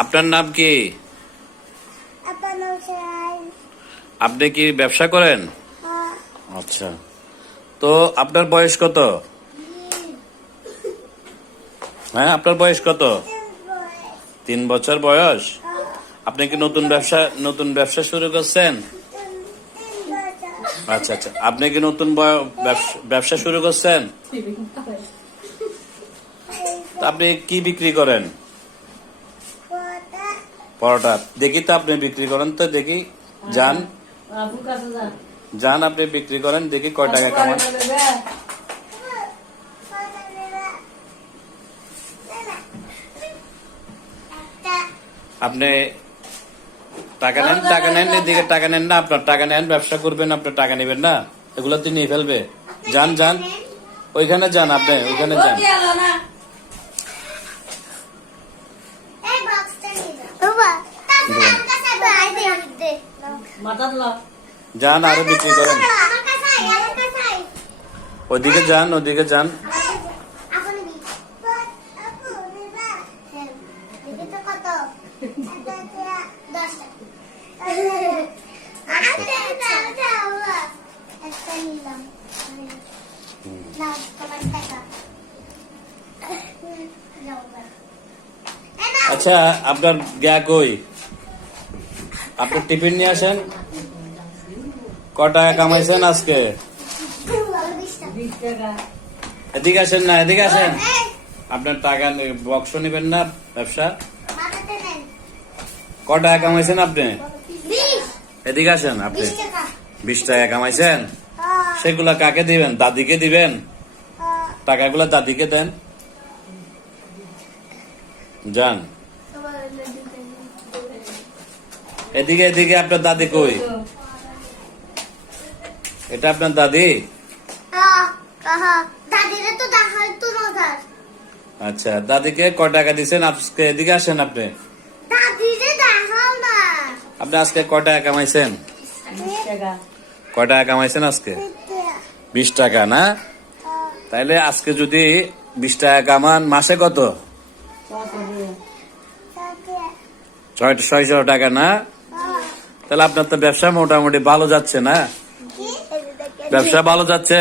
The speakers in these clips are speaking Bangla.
আপনার নাম কি? আপনি কি ব্যবসা করেন? আচ্ছা, তো আপনার বয়স কত? হ্যাঁ, আপনার বয়স কত? 3 বছর বয়স। আপনি কি নতুন ব্যবসা শুরু করছেন? আচ্ছা আচ্ছা, আপনি কি নতুন ব্যবসা শুরু করছেন? আপনি কি বিক্রি করেন? পরোটা। দেখি তো আপনি বিক্রি করেন, তো দেখি। যান আপনি বিক্রি করেন, দেখি কয় টাকা কামান। আপনি টাকা নেন, এদিকে টাকা নেন না। আপনার টাকা নেন, ব্যবসা করবেন, আপনার টাকা নেবেন না, এগুলো তো নিয়ে ফেলবে। যান ওইখানে যান, আপনি ওইখানে যান। যান, আরো বিক্রি করেন। ওদিকে যান। আচ্ছা, আপনার গ্যা কই? আপনার টিফিন নিয়ে আসেন। ক টাকা কামাইছেন আজকে? এদিকে আসেন না, এদিকে আসেন। আপনার টাকা বক্স নিবেন না, ব্যবসা। ক টাকা কামাইছেন আপনি? এদিকে আসেন। আপনি 20 টাকা কামাইছেন, সেগুলা কাকে দিবেন? দাদিকে দিবেন? টাকাগুলা দাদিকে দেন। যান এদিকে। আপনার দাদি কই? এটা আপনার দাদি? আচ্ছা, দাদিকে ক টাকা দিচ্ছেন আজকে? এদিকে আসেন। আপনি আজকে ক টাকা কামাইছেন? ক টাকা কামাইছেন আজকে? 20 টাকা না? তাইলে আজকে যদি 20 টাকা কামান, মাসে কত? 600 টাকা না? তাহলে আপনার তো ব্যবসা মোটামুটি ভালো যাচ্ছে না? ব্যবসা ভালো যাচ্ছে?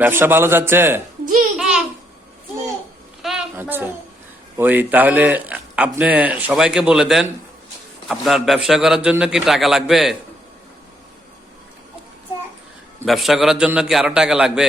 ব্যবসা ভালো যাচ্ছে? আচ্ছা, তাহলে আপনি সবাইকে বলে দেন, আপনার ব্যবসা করার জন্য কি টাকা লাগবে? ব্যবসা করার জন্য কি আরো টাকা লাগবে?